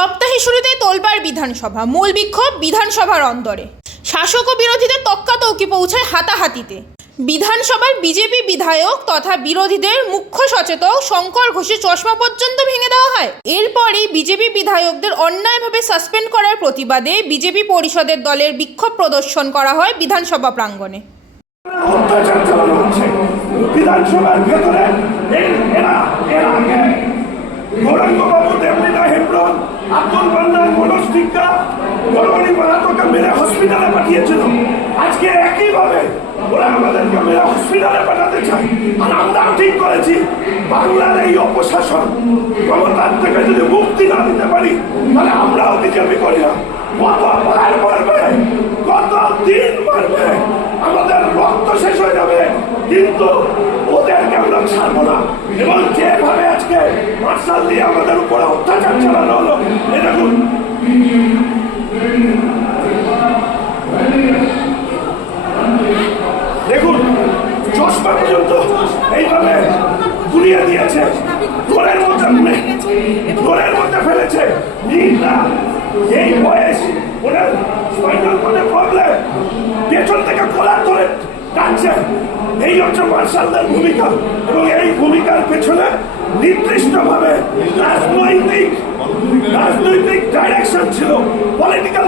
সপ্তাহে শুরুতে তোলপাড় বিধানসভা, মূল বিক্ষোভ বিধানসভার অন্দরে। শাসক ও বিরোধীদের তক্কাতক্কি পৌঁছায় হাতাহাতিতে। বিধানসভার বিজেপি বিধায়ক তথা বিরোধীদের মুখ্য সচেতক শঙ্কর ঘোষের চশমা পর্যন্ত ভেঙে দেওয়া হয়। এরপরেই বিজেপি বিধায়কদের অন্যায়ভাবে সাসপেন্ড করার প্রতিবাদে বিজেপি পরিষদের দলের বিক্ষোভ প্রদর্শন করা হয় বিধানসভা প্রাঙ্গণে। অত্যাচার চালানো হচ্ছে বিধানসভার ভেতরে। গৌরাঙ্গবাবু, দেবলীনা হেমব্রম, আব্দুল মান্নান, মনোজ টিক্কা, গরমণি মাহাতোকে মেরে হসপিটালে পাঠিয়েছিল। আজকে একইভাবে ওরা আমাদেরকে মেরে হসপিটালে পাঠাতে চায়। আর আমরাও ঠিক করেছি, বাংলার এই অপশাসন ক্ষমতার থেকে যদি মুক্তি না দিতে পারি তাহলে আমরাও বিজেপি করি না। কত বার মারবে, কত দিন মারবে, আমাদের রক্ত শেষ হয়ে যাবে, কিন্তু ওদেরকে আমরা ছাড়বো না। এবং যেভাবে আজকে মার্শাল দিয়ে আমাদের উপরে অত্যাচার চালানো হলো, দেখুন দেখুন চশমা পর্যন্ত এইভাবে ঘুরিয়ে দিয়েছে, ঘরের মধ্যে ফেলেছে। এই বয়স ওদের স্পাইনাল কর্ডে প্রবলেম, পেছন থেকে কলার ধরে টানছে। এই হচ্ছে মার্শালদের ভূমিকা, এবং এই ভূমিকার পেছনে নির্দিষ্টভাবে রাজনৈতিক ডাইরেকশন ছিল, পলিটিক্যাল